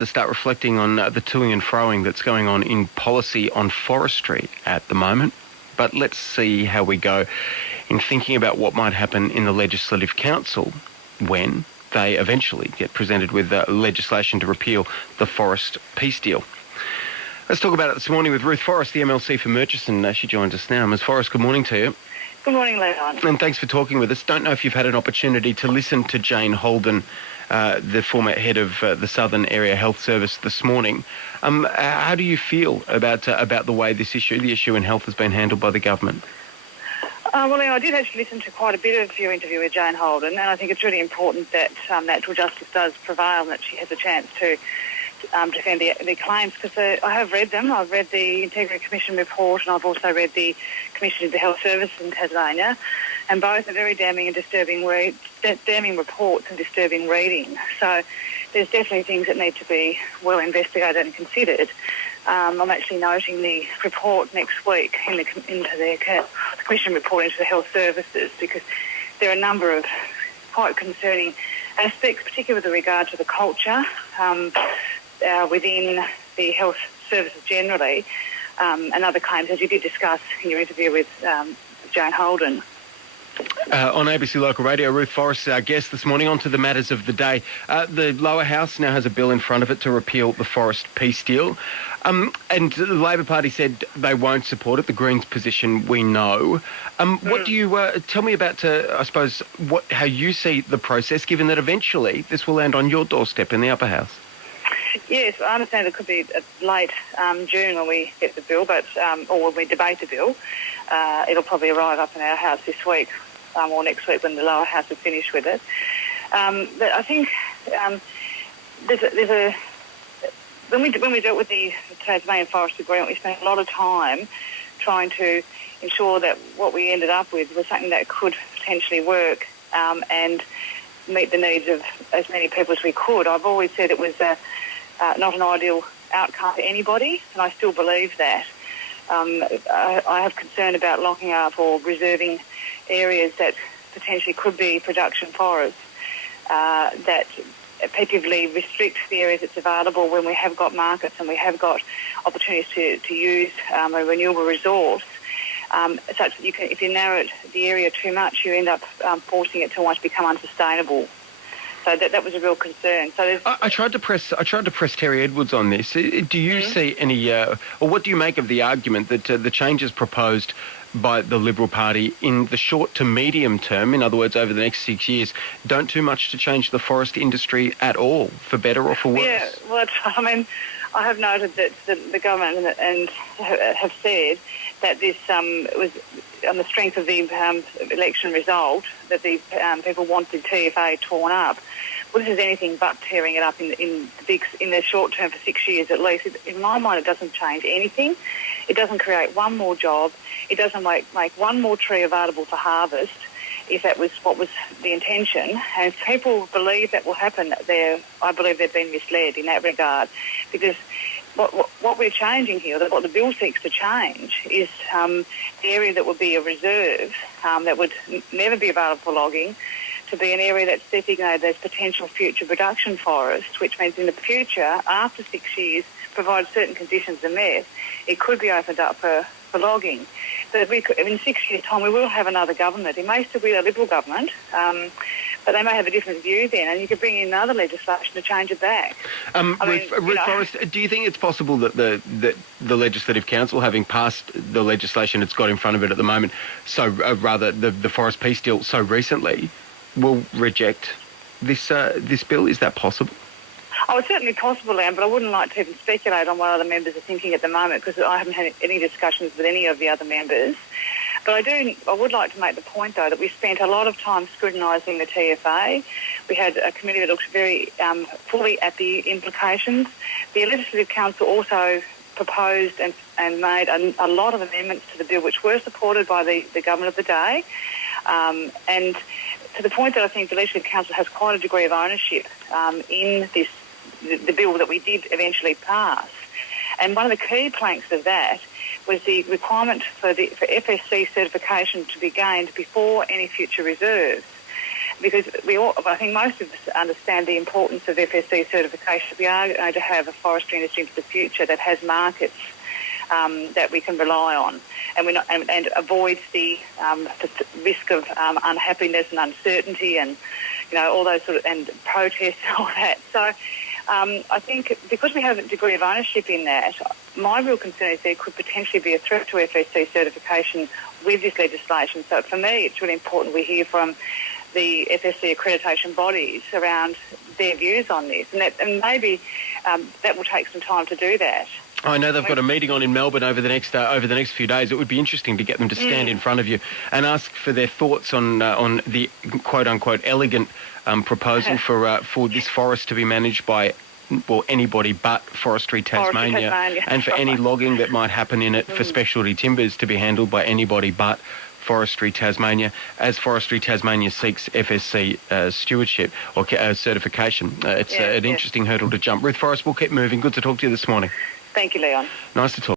to start reflecting on the toing and froing that's going on in policy on forestry at the moment. But let's see how we go in thinking about what might happen in the Legislative Council when they eventually get presented with legislation to repeal the forest peace deal. Let's talk about it this morning with Ruth Forrest, the MLC for Murchison. She joins us now. Ms. Forrest, good morning to you. Good morning, Leon. And thanks for talking with us. Don't know if you've had an opportunity to listen to Jane Holden, the former head of the Southern Area Health Service, this morning. How do you feel about the way the issue in health has been handled by the government? Well, Leon, I did actually listen to quite a bit of your interview with Jane Holden, and I think it's really important that natural justice does prevail and that she has a chance to defend the claims, because I have read them. I've read the Integrity Commission report, and I've also read the Commission of the Health Service in Tasmania, and both are very damning and disturbing reports and disturbing reading. So there's definitely things that need to be well investigated and considered. I'm actually noting the report next week into the Commission report into the health services, because there are a number of quite concerning aspects, particularly with regard to the culture within the health services generally, and other claims, as you did discuss in your interview with Jane Holden. On ABC Local Radio, Ruth Forrest, our guest this morning. On to the matters of the day. The lower house now has a bill in front of it to repeal the forest peace deal. And the Labor Party said they won't support it. The Greens' position we know. What do you tell me about, I suppose, how you see the process, given that eventually this will land on your doorstep in the upper house? Yes, I understand it could be late June when we get the bill, or when we debate the bill. It'll probably arrive up in our house this week or next week when the lower house is finished with it. But I think when we dealt with the Tasmanian Forest Agreement, we spent a lot of time trying to ensure that what we ended up with was something that could potentially work and meet the needs of as many people as we could. I've always said it was not an ideal outcome for anybody, and I still believe that. I have concern about locking up or reserving areas that potentially could be production forests that effectively restrict the areas that's available when we have got markets and we have got opportunities to use a renewable resource, such that if you narrow the area too much, you end up forcing it to almost become unsustainable. So that was a real concern. So I tried to press Terry Edwards on this. Do you see any, or what do you make of the argument that the changes proposed by the Liberal Party in the short to medium term, in other words, over the next 6 years, don't do much to change the forest industry at all, for better or for worse? Yeah, well, I have noted that the government and have said that this was on the strength of the election result, that the people want the TFA torn up. Well, this is anything but tearing it up in the short term for 6 years at least. In my mind, it doesn't change anything. It doesn't create one more job. It doesn't make one more tree available for harvest, if that was what was the intention. And if people believe that will happen, I believe they've been misled in that regard, because what we're changing here, what the bill seeks to change, is the area that would be a reserve that would never be available for logging, to be an area that's designated as potential future production forest, which means in the future, after 6 years, provided certain conditions are met, it could be opened up for logging. But in 6 years' time, we will have another government. It may still be a Liberal government, but they may have a different view then, and you could bring in other legislation to change it back. Ruth Forrest, do you think it's possible that the Legislative Council, having passed the legislation it's got in front of it at the moment, the forest peace deal so recently, will reject this bill? Is that possible? Oh, it's certainly possible, Anne, but I wouldn't like to even speculate on what other members are thinking at the moment, because I haven't had any discussions with any of the other members. But I would like to make the point, though, that we spent a lot of time scrutinising the TFA. We had a committee that looked very fully at the implications. The Legislative Council also proposed and made a lot of amendments to the bill, which were supported by the government of the day. And to the point that I think the Legislative Council has quite a degree of ownership in the bill that we did eventually pass. And one of the key planks of that was the requirement for FSC certification to be gained before any future reserves. because I think most of us understand the importance of FSC certification. We are going to have a forestry industry into the future that has markets that we can rely on, and avoids the risk of unhappiness and uncertainty, and all those and protests and all that. So I think because we have a degree of ownership in that, my real concern is there could potentially be a threat to FSC certification with this legislation. So for me, it's really important we hear from the FSC accreditation bodies around their views on this, and maybe that will take some time to do that. I know they've got a meeting on in Melbourne over the next few days. It would be interesting to get them to stand in front of you and ask for their thoughts on the quote unquote elegant proposal for this forest to be managed by anybody but Forestry Tasmania, and for any logging that might happen in it for specialty timbers to be handled by anybody but Forestry Tasmania, as Forestry Tasmania seeks FSC stewardship or certification. It's an interesting hurdle to jump. Ruth Forrest, we'll keep moving. Good to talk to you this morning. Thank you, Leon. Nice to talk.